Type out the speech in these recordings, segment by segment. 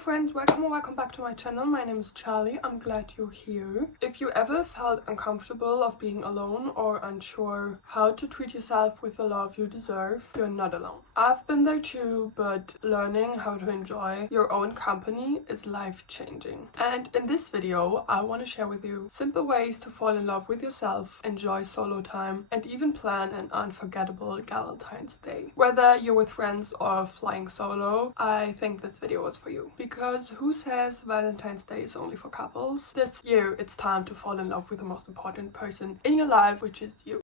friends, welcome back to my channel. My name is Charlie. I'm glad you're here. If you ever felt uncomfortable of being alone or unsure how to treat yourself with the love you deserve, you're not alone. I've been there too, but learning how to enjoy your own company is life-changing. And in this video, I want to share with you simple ways to fall in love with yourself, enjoy solo time, and even plan an unforgettable Galentine's Day. Whether you're with friends or flying solo, I think this video is for you. Because who says Valentine's Day is only for couples? This year, it's time to fall in love with the most important person in your life, which is you.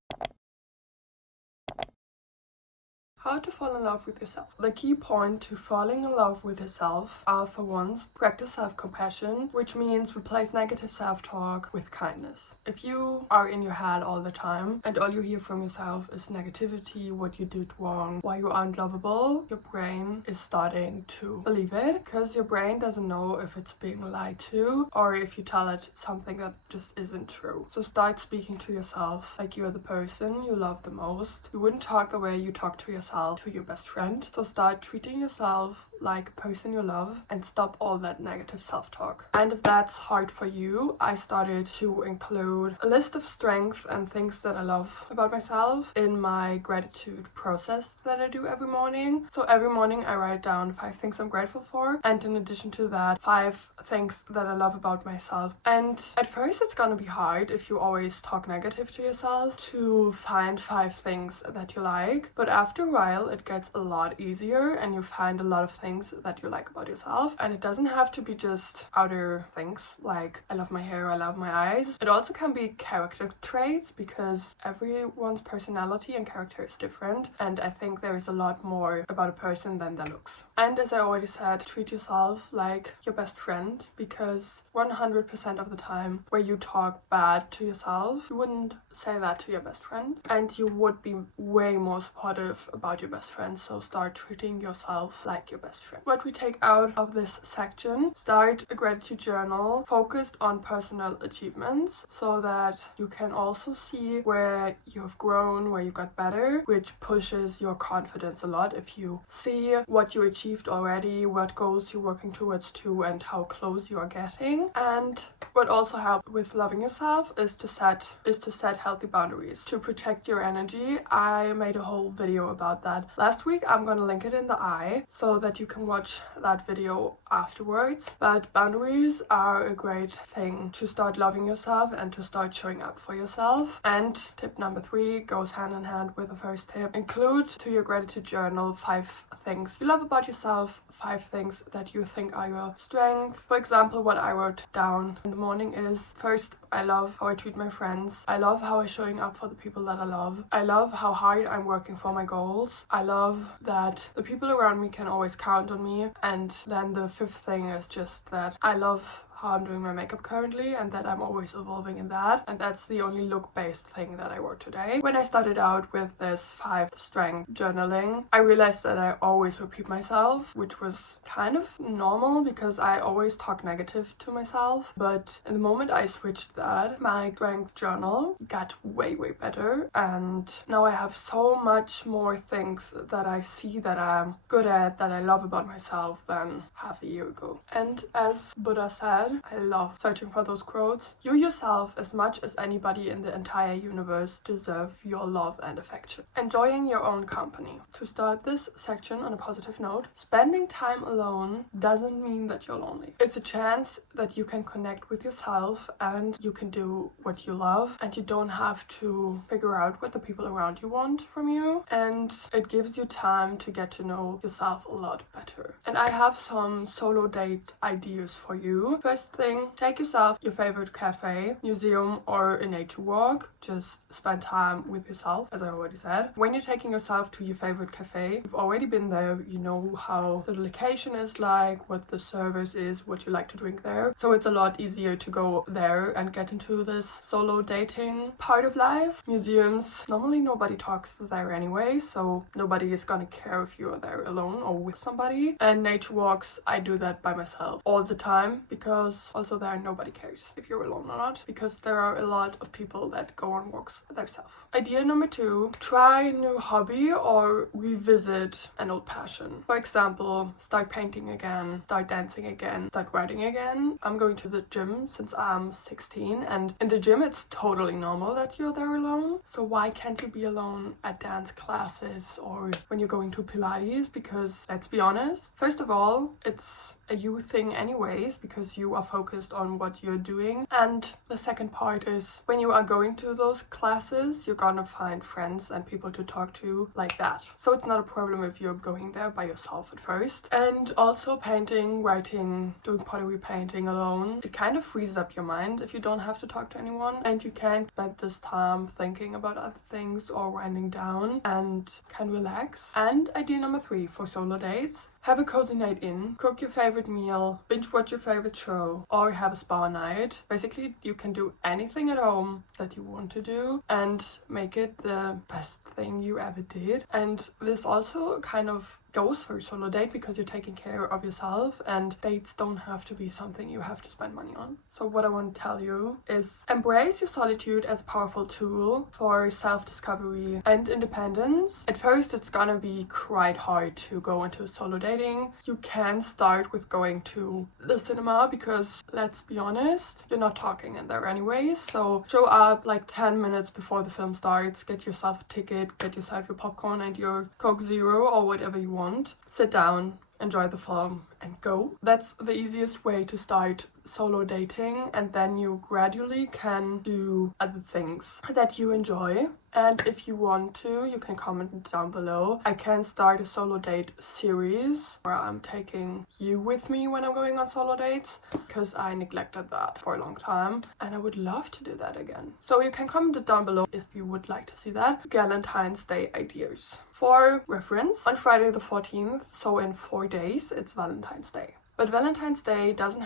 How to fall in love with yourself. The key point to falling in love with yourself are, for once, practice self-compassion, which means replace negative self-talk with kindness. If you are in your head all the time and all you hear from yourself is negativity, what you did wrong, why you aren't lovable, your brain is starting to believe it, because your brain doesn't know if it's being lied to or if you tell it something that just isn't true. So start speaking to yourself like you're the person you love the most. You wouldn't talk the way you talk to yourself to your best friend. So start treating yourself like a person you love and stop all that negative self-talk. And if that's hard for you, I started to include a list of strengths and things that I love about myself in my gratitude process that I do every morning. So every morning I write down 5 things I'm grateful for, and in addition to that, 5 things that I love about myself. And at first it's gonna be hard if you always talk negative to yourself to find 5 things that you like, but after a while it gets a lot easier and you find a lot of things that you like about yourself. And it doesn't have to be just outer things like I love my hair, I love my eyes. It also can be character traits, because everyone's personality and character is different, and I think there is a lot more about a person than their looks. And as I already said, treat yourself like your best friend, because 100% of the time where you talk bad to yourself, you wouldn't say that to your best friend, and you would be way more supportive about your best friend. So start treating yourself like your best friend. What we take out of this section: start a gratitude journal focused on personal achievements, so that you can also see where you have grown, where you got better, which pushes your confidence a lot if you see what you achieved already, what goals you're working towards too, and how close you are getting. And what also helps with loving yourself is to set healthy boundaries to protect your energy. I made a whole video about that last week. I'm gonna link it in the eye so that you can watch that video afterwards. But boundaries are a great thing to start loving yourself and to start showing up for yourself. And tip number 3 goes hand in hand with the first tip. Include to your gratitude journal 5 things you love about yourself, 5 things that you think are your strength. For example, what I wrote down in the morning is: first, I love how I treat my friends. I love how I'm showing up for the people that I love. I love how hard I'm working for my goals. I love that the people around me can always count on me. And then the 5th thing is just that I love how I'm doing my makeup currently and that I'm always evolving in that. And that's the only look-based thing that I wrote today. When I started out with this 5 strength journaling, I realized that I always repeat myself, which was kind of normal because I always talk negative to myself. But in the moment I switched that, my strength journal got way better, and now I have so much more things that I see that I'm good at, that I love about myself than half a year ago. And as Buddha said, I love searching for those quotes: you yourself, as much as anybody in the entire universe, deserve your love and affection. Enjoying your own company. To start this section on a positive note, spending time alone doesn't mean that you're lonely. It's a chance that you can connect with yourself and you can do what you love, and you don't have to figure out what the people around you want from you, and it gives you time to get to know yourself a lot better. And I have some solo date ideas for you. First thing, take yourself your favorite cafe, museum, or a nature walk. Just spend time with yourself, as I already said. When you're taking yourself to your favorite cafe, you've already been there, you know how the location is like, what the service is, what you like to drink there. So it's a lot easier to go there and get into this solo dating part of life. Museums, normally nobody talks there anyway, so nobody is gonna care if you're there alone or with somebody. And nature walks, I do that by myself all the time because because also there nobody cares if you're alone or not, because there are a lot of people that go on walks themselves. Idea number 2, try a new hobby or revisit an old passion. For example, start painting again, start dancing again, start writing again. I'm going to the gym since I'm 16, and in the gym it's totally normal that you're there alone. So why can't you be alone at dance classes or when you're going to Pilates? Because let's be honest, first of all, it's a you thing anyways, because you are focused on what you're doing. And the second part is when you are going to those classes, you're gonna find friends and people to talk to like that. So it's not a problem if you're going there by yourself at first. And also painting, writing, doing pottery painting alone, it kind of frees up your mind if you don't have to talk to anyone and you can't spend this time thinking about other things or winding down and can relax. And idea number 3 for solo dates: have a cozy night in, cook your favorite meal, binge watch your favorite show, or have a spa night. Basically, you can do anything at home that you want to do and make it the best thing you ever did. And this also kind of goes for a solo date because you're taking care of yourself, and dates don't have to be something you have to spend money on. So what I want to tell you is embrace your solitude as a powerful tool for self-discovery and independence. At first, it's gonna be quite hard to go into a solo dating. You can start with going to the cinema because, let's be honest, you're not talking in there anyways. So show up like 10 minutes before the film starts, get yourself a ticket, get yourself your popcorn and your Coke Zero or whatever you want. Sit down, enjoy the film and go. That's the easiest way to start solo dating, and then you gradually can do other things that you enjoy. And if you want to, you can comment down below. I can start a solo date series where I'm taking you with me when I'm going on solo dates, because I neglected that for a long time and I would love to do that again. So you can comment it down below if you would like to see that. Galentine's Day ideas. For reference, on Friday the 14th, so in 4 days, it's Valentine's Day. But Valentine's Day doesn't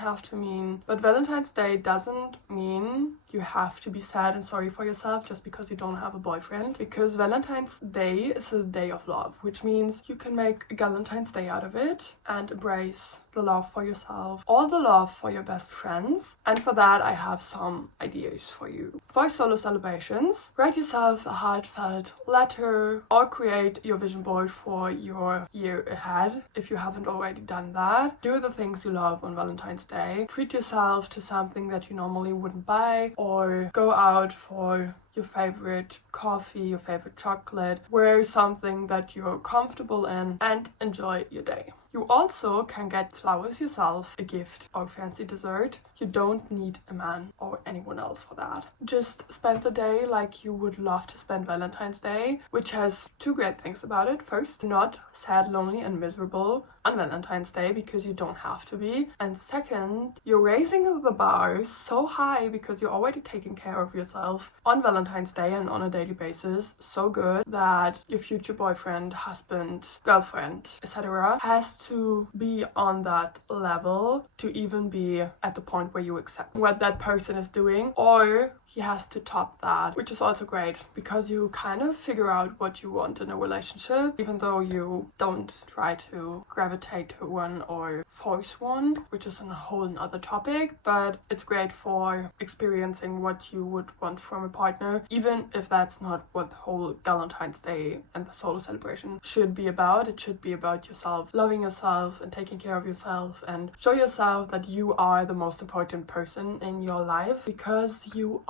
mean you have to be sad and sorry for yourself just because you don't have a boyfriend. Because Valentine's Day is a day of love, which means you can make a Galentine's Day out of it and embrace the love for yourself, all the love for your best friends. And for that, I have some ideas for you. For solo celebrations, write yourself a heartfelt letter or create your vision board for your year ahead if you haven't already done that. Do the things you love on Valentine's Day. Treat yourself to something that you normally wouldn't buy, or go out for your favorite coffee, your favorite chocolate, wear something that you're comfortable in and enjoy your day. You also can get flowers yourself, a gift or fancy dessert. You don't need a man or anyone else for that. Just spend the day like you would love to spend Valentine's Day, which has 2 great things about it. First, not sad, lonely and miserable on Valentine's Day because you don't have to be. And second, you're raising the bar so high because you're already taking care of yourself on Valentine's Day and on a daily basis, so good that your future boyfriend, husband, girlfriend, etc. has to be on that level to even be at the point where you accept what that person is doing, or he has to top that, which is also great because you kind of figure out what you want in a relationship, even though you don't try to gravitate to one or force one, which is a whole other topic. But it's great for experiencing what you would want from a partner, even if that's not what the whole Galentine's Day and the solo celebration should be about. It should be about yourself, loving yourself and taking care of yourself, and show yourself that you are the most important person in your life, because you're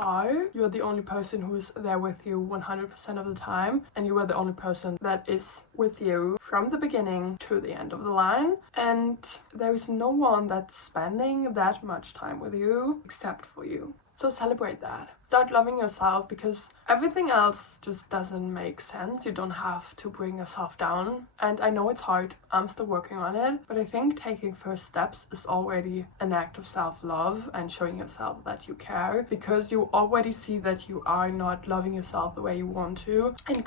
the only person who is there with you 100% of the time, and you are the only person that is with you from the beginning to the end of the line, and there is no one that's spending that much time with you except for you. So celebrate that. Start loving yourself, because everything else just doesn't make sense. You don't have to bring yourself down. And I know it's hard. I'm still working on it. But I think taking first steps is already an act of self-love and showing yourself that you care, because you already see that you are not loving yourself the way you want to and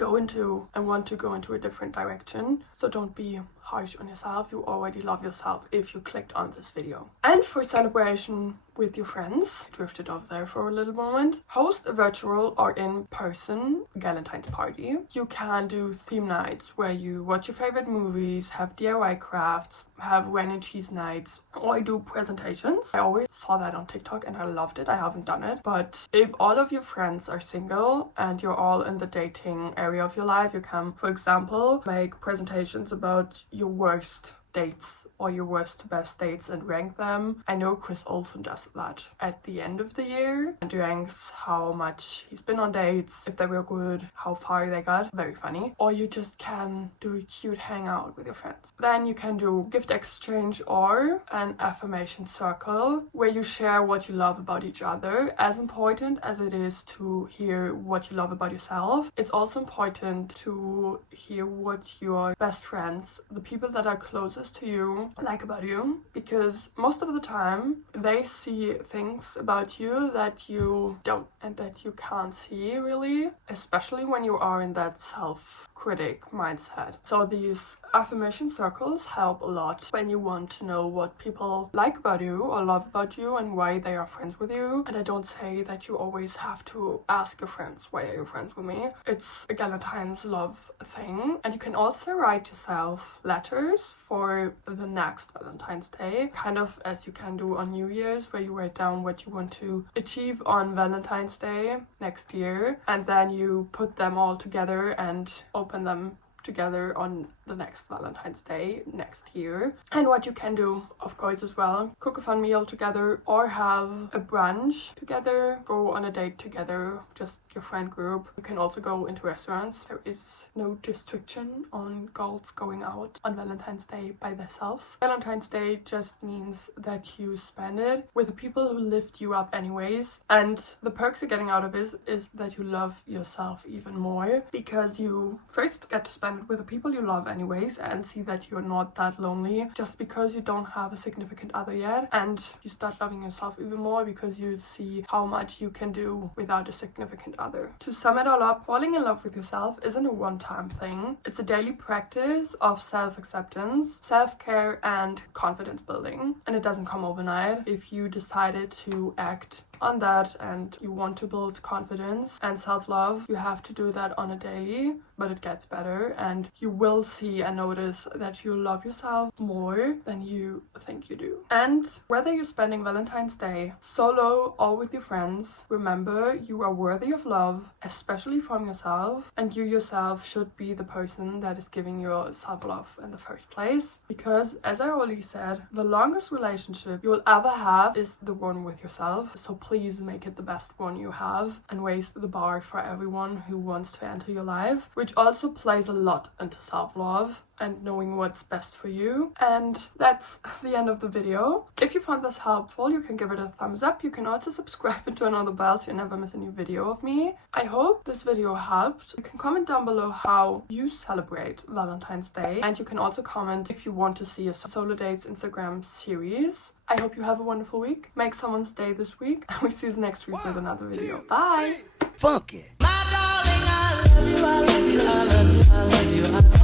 want to go into a different direction. So don't be harsh on yourself. You already love yourself if you clicked on this video. And for celebration, with your friends. Drifted off there for a little moment. Host a virtual or in-person Galentine's party. You can do theme nights where you watch your favorite movies, have DIY crafts, have wine and cheese nights, or do presentations. I always saw that on TikTok and I loved it. I haven't done it. But if all of your friends are single and you're all in the dating area of your life, you can, for example, make presentations about your worst dates or your worst to best dates and rank them. I know Chris Olsen does that at the end of the year and ranks how much he's been on dates, if they were good, how far they got. Very funny. Or you just can do a cute hangout with your friends. Then you can do gift exchange or an affirmation circle where you share what you love about each other. As important as it is to hear what you love about yourself, it's also important to hear what your best friends, the people that are closest to you, like about you, because most of the time they see things about you that you don't and that you can't see really, especially when you are in that self-critic mindset. So these affirmation circles help a lot when you want to know what people like about you or love about you and why they are friends with you. And I don't say that you always have to ask your friends, why are you friends with me? It's a Galentine's love thing. And you can also write yourself letters for the next Valentine's Day, kind of as you can do on New Year's, where you write down what you want to achieve on Valentine's Day next year, and then you put them all together and open them together on the next Valentine's Day next year. And what you can do, of course, as well, cook a fun meal together or have a brunch together, go on a date together, just your friend group. You can also go into restaurants. There is no restriction on girls going out on Valentine's Day by themselves. Valentine's Day just means that you spend it with the people who lift you up anyways, and the perks you're getting out of it is that you love yourself even more, because you first get to spend it with the people you love anyways and see that you're not that lonely just because you don't have a significant other yet, and you start loving yourself even more because you see how much you can do without a significant other. To sum it all up, falling in love with yourself isn't a one-time thing. It's a daily practice of self-acceptance, self-care and confidence building, and it doesn't come overnight. If you decided to act on that and you want to build confidence and self-love, you have to do that on a daily, but it gets better and you will see and notice that you love yourself more than you think you do. And whether you're spending Valentine's Day solo or with your friends, remember you are worthy of love, especially from yourself, and you yourself should be the person that is giving yourself love in the first place, because as I already said, the longest relationship you'll ever have is the one with yourself. So please make it the best one you have and raise the bar for everyone who wants to enter your life, which also plays a lot into self-love and knowing what's best for you. And that's the end of the video. If you found this helpful, you can give it a thumbs up. You can also subscribe and turn on the bell so you never miss a new video of me. I hope this video helped. You can comment down below how you celebrate Valentine's Day, and you can also comment if you want to see a solo dates Instagram series. I hope you have a wonderful week. Make someone's day this week, and we see you next week with another video. Bye! Funky. My darling, I love you, I love you, I love you, I love you, I love you.